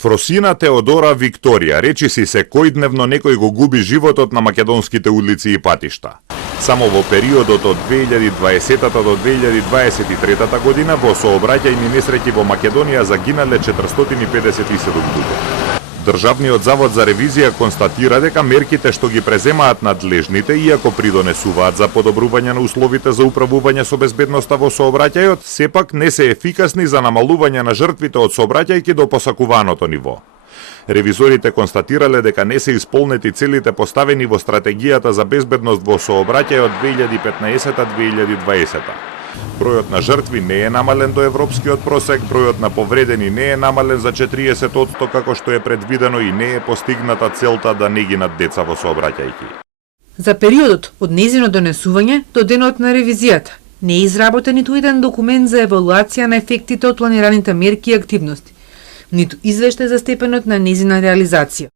Фросина Теодора Викторија, речиси секојдневно некој го губи животот на македонските улици и патишта. Само во периодот од 2020 до 2023 година во сообраќајни несреќи во Македонија загинале 457 луѓе. Државниот завод за ревизија констатира дека мерките што ги преземаат надлежните, иако придонесуваат за подобрување на условите за управување со безбедноста во сообраќајот, сепак не се ефикасни за намалување на жртвите од сообраќајки до посакуваното ниво. Ревизорите констатирале дека не се исполнети целите поставени во стратегијата за безбедност во сообраќајот 2015-2020. Бројот на жртви не е намален до европскиот просек, бројот на повредени не е намален за 40% како што е предвидено и не е постигната целта да не гинат деца во сообраќајки. За периодот од нејзино донесување до денот на ревизијата не е изработен ниту еден документ за евалуација на ефектите од планираните мерки и активности, ниту извештај за степенот на нејзина реализација.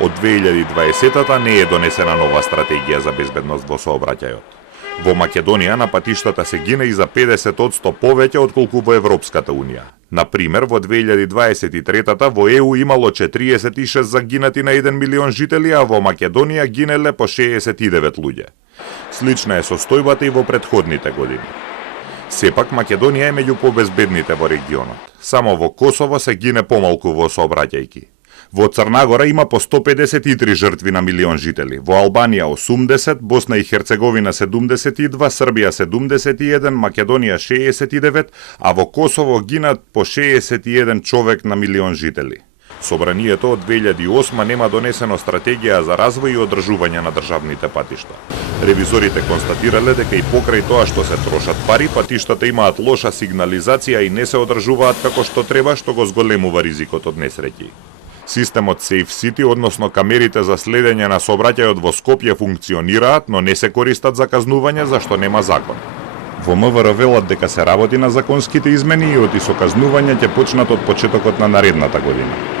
Од 2020-та не е донесена нова стратегија за безбедност во сообраќајот. Во Македонија на патиштата се гине и за 50% повеќе отколку во Европската Унија. Например, во 2023-та во ЕУ имало 46 загинати на 1 милион жители, а во Македонија гинеле по 69 луѓе. Слична е состојбата и во претходните години. Сепак Македонија е меѓу побезбедните во регионот. Само во Косово се гине помалку во сообраќајки. Во Црнагора има по 153 жртви на милион жители, во Албанија 80, Босна и Херцеговина 72, Србија 71, Македонија 69, а во Косово гинат по 61 човек на милион жители. Собранието од 2008 нема донесено стратегија за развој и одржување на државните патишта. Ревизорите констатирале дека и покрај тоа што се трошат пари, патиштата имаат лоша сигнализација и не се одржуваат како што треба, што го зголемува ризикот од несреќи. Системот Safe City, односно камерите за следење на сообраќајот во Скопје функционираат, но не се користат за казнување зашто нема закон. Во МВР велат дека се работи на законските измени и оти со казнување ќе почнат од почетокот на наредната година.